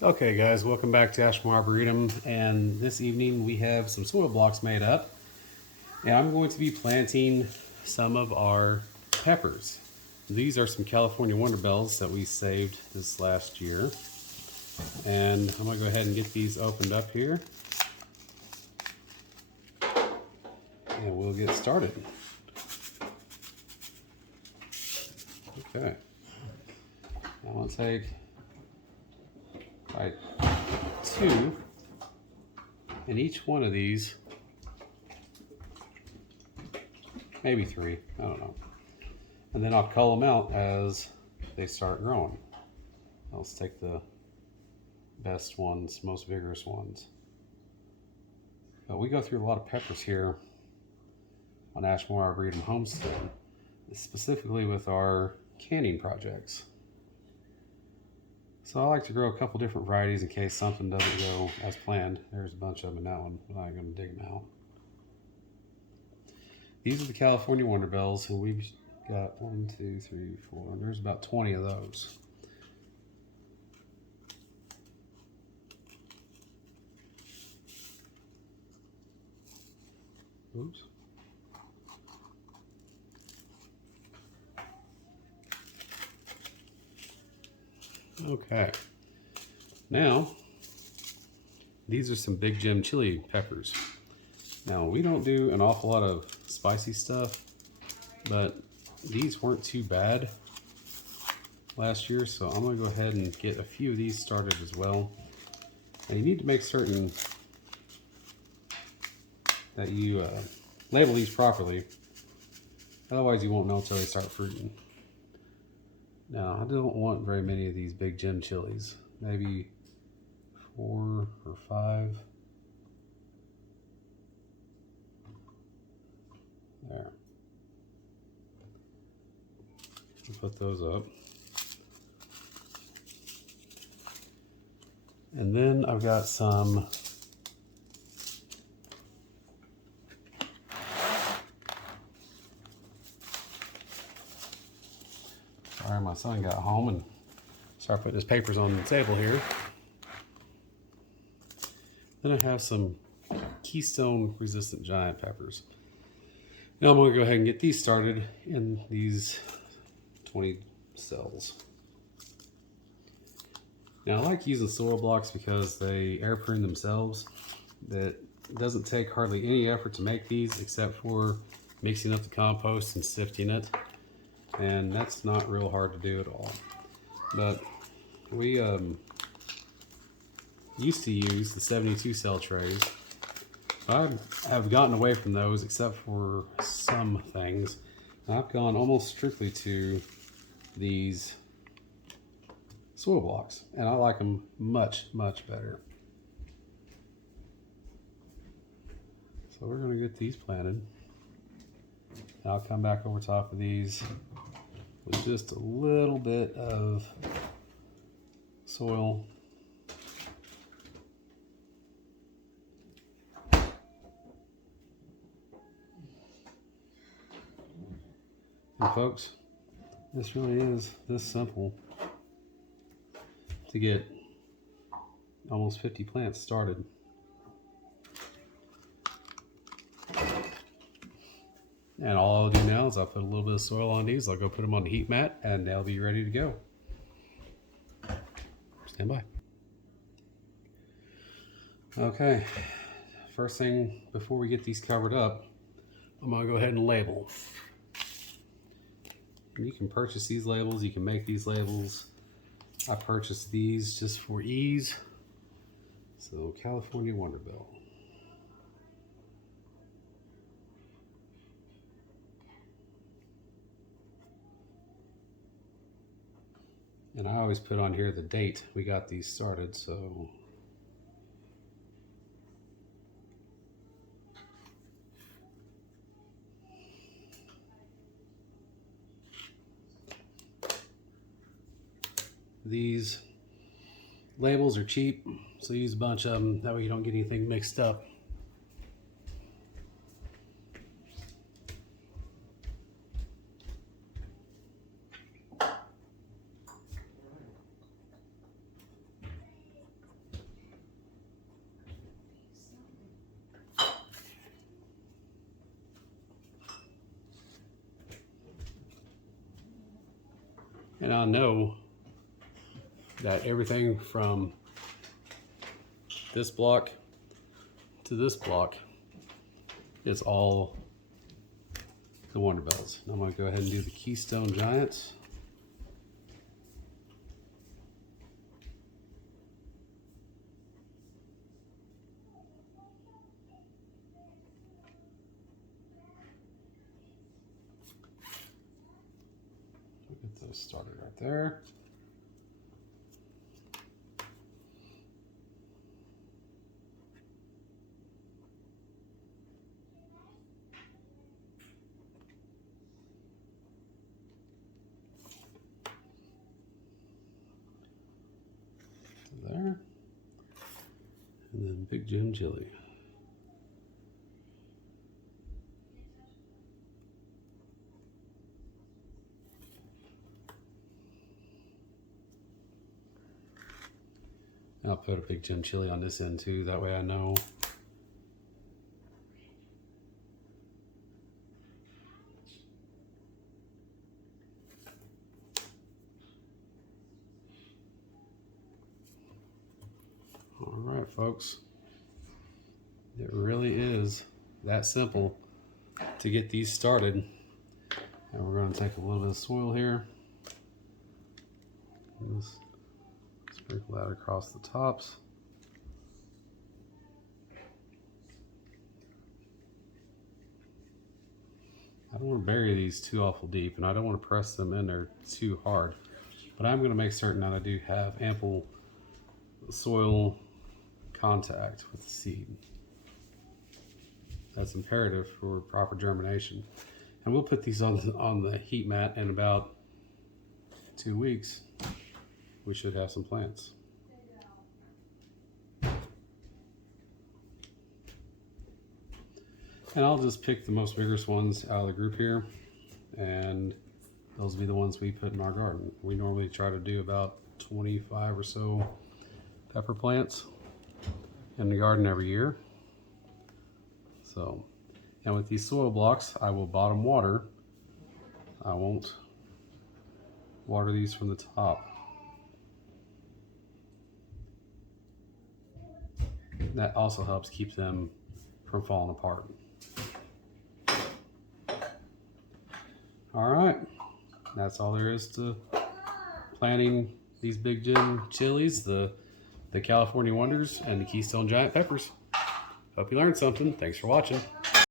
Okay, guys, welcome back to Ashmore Arboretum. And this evening we have some soil blocks made up. And I'm going to be planting some of our peppers. These are some California Wonder Bells that we saved this last year. And I'm going to go ahead and get these opened up here. And we'll get started. Okay. I'm going to take like two in each one of these. Maybe three, I don't know. And then I'll cull them out as they start growing. Let's take the best ones, most vigorous ones. But we go through a lot of peppers here on Ashmore Arboretum Homestead, specifically with our canning projects. So I like to grow a couple different varieties in case something doesn't go as planned. There's a bunch of them in that one, but I'm going to dig them out. These are the California Wonder Bells, and we've got 1, 2, 3, 4, and there's about 20 of those. Oops. Okay. Now, these are some Big Jim chili peppers. Now, we don't do an awful lot of spicy stuff, but these weren't too bad last year, so I'm going to go ahead and get a few of these started as well. And you need to make certain that you label these properly, otherwise you won't know until they start fruiting. Now, I don't want very many of these Big Jim chilies, maybe 4 or 5. There. Put those up. And then I've got some sorry, my son got home and started putting his papers on the table here. Then I have some Keystone resistant giant peppers. Now I'm going to go ahead and get these started in these 20 cells. Now I like using soil blocks because they air prune themselves. That doesn't take hardly any effort to make these except for mixing up the compost and sifting it. And that's not real hard to do at all. But we used to use the 72 cell trays. I've gotten away from those except for some things. I've gone almost strictly to these soil blocks, and I like them much, much better. So we're going to get these planted. And I'll come back over top of these with just a little bit of soil. And folks, this really is this simple to get almost 50 plants started. And all I'll do now is I'll put a little bit of soil on these. I'll go put them on the heat mat and they'll be ready to go. Stand by. Okay, first thing before we get these covered up, I'm gonna go ahead and label. And you can purchase these labels, you can make these labels. I purchased these just for ease. So California Wonder Bell. And I always put on here the date we got these started, so these labels are cheap, so use a bunch of them, that way you don't get anything mixed up. And I know that everything from this block to this block is all the Wonder Bells. I'm going to go ahead and do the Keystone Giants. Get those started right there. There. And then Big Jim Chili. I'll put a Big Jim Chili on this end too, that way I know. All right, folks. It really is that simple to get these started. And we're going to take a little bit of soil here. Just sprinkle that across the tops. I don't want to bury these too awful deep, and I don't want to press them in there too hard. But I'm going to make certain that I do have ample soil contact with the seed. That's imperative for proper germination. And we'll put these on the heat mat in about 2 weeks. We should have some plants. And I'll just pick the most vigorous ones out of the group here, and those will be the ones we put in our garden. We normally try to do about 25 or so pepper plants in the garden every year. So, and with these soil blocks, I will bottom water. I won't water these from the top. That also helps keep them from falling apart. All right, that's all there is to planting these Big Jim chilies, the California Wonders, and the Keystone Giant peppers. Hope you learned something. Thanks for watching.